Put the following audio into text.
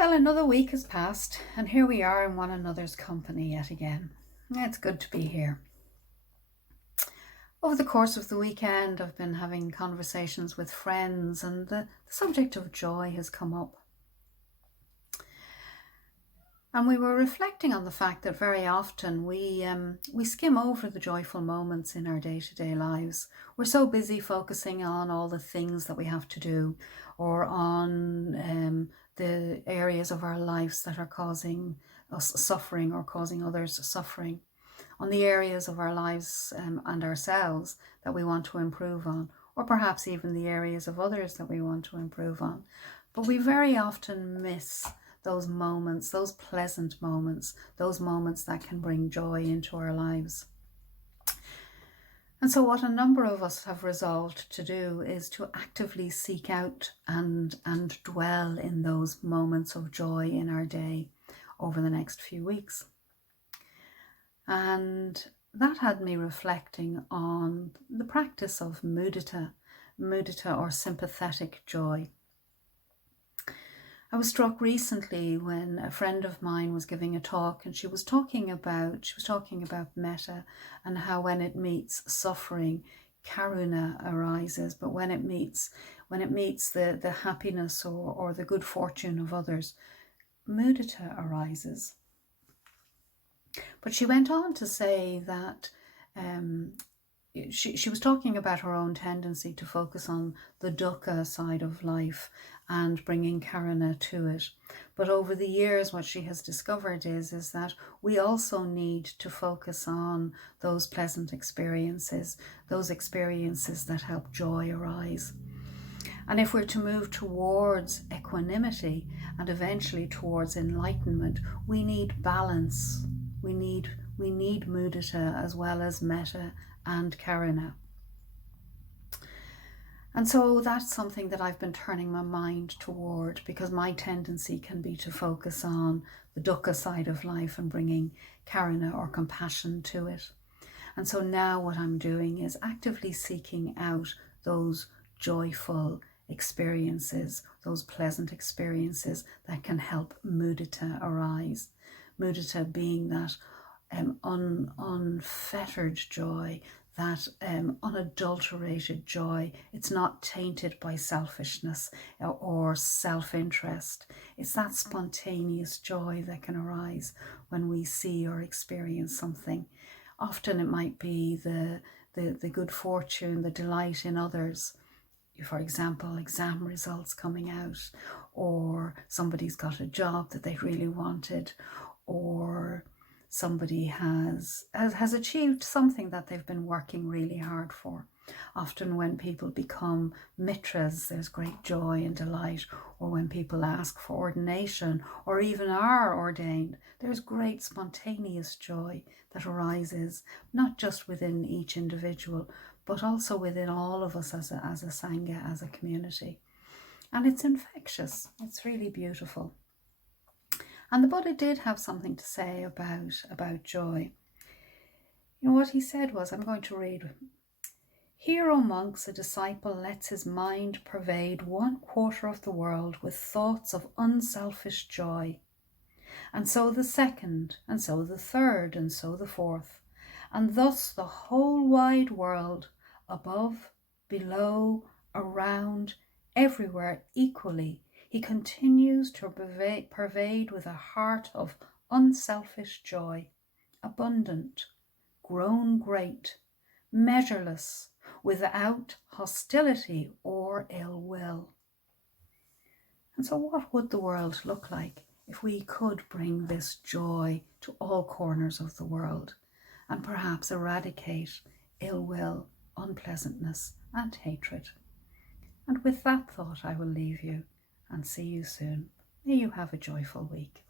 Well, another week has passed, and here we are in one another's company yet again. It's good to be here. Over the course of the weekend, I've been having conversations with friends, and the subject of joy has come up. And we were reflecting on the fact that very often we skim over the joyful moments in our day-to-day lives. We're so busy focusing on all the things that we have to do, or on the areas of our lives that are causing us suffering or causing others suffering, on the areas of our lives and ourselves that we want to improve on, or perhaps even the areas of others that we want to improve on. But we very often miss those moments, those pleasant moments, those moments that can bring joy into our lives. And so what a number of us have resolved to do is to actively seek out and dwell in those moments of joy in our day over the next few weeks. And that had me reflecting on the practice of mudita or sympathetic joy. I was struck recently when a friend of mine was giving a talk, and she was talking about metta and how when it meets suffering, karuna arises, but when it meets the happiness or the good fortune of others, mudita arises. But she went on to say that she was talking about her own tendency to focus on the dukkha side of life and bringing karuna to it. But over the years, what she has discovered is that we also need to focus on those pleasant experiences, those experiences that help joy arise. And if we're to move towards equanimity and eventually towards enlightenment, we need balance. We need mudita as well as metta and karuna. And so that's something that I've been turning my mind toward, because my tendency can be to focus on the dukkha side of life and bringing karuna or compassion to it. And so now what I'm doing is actively seeking out those joyful experiences, those pleasant experiences that can help mudita arise. Mudita being that unfettered joy, that unadulterated joy. It's not tainted by selfishness or self-interest. It's that spontaneous joy that can arise when we see or experience something. Often it might be the good fortune, the delight in others. For example, exam results coming out, or somebody's got a job that they really wanted, or somebody has achieved something that they've been working really hard for. Often when people become mitras, there's great joy and delight, or when people ask for ordination or even are ordained, there's great spontaneous joy that arises, not just within each individual, but also within all of us as a sangha, as a community. And it's infectious. It's really beautiful. And the Buddha did have something to say about joy. You know, what he said was, I'm going to read. Here, O monks, a disciple lets his mind pervade 1/4 of the world with thoughts of unselfish joy. And so the second, and so the third, and so the fourth. And thus the whole wide world, above, below, around, everywhere equally, he continues to pervade with a heart of unselfish joy, abundant, grown great, measureless, without hostility or ill will. And so what would the world look like if we could bring this joy to all corners of the world and perhaps eradicate ill will, unpleasantness and hatred? And with that thought, I will leave you and see you soon. May you have a joyful week.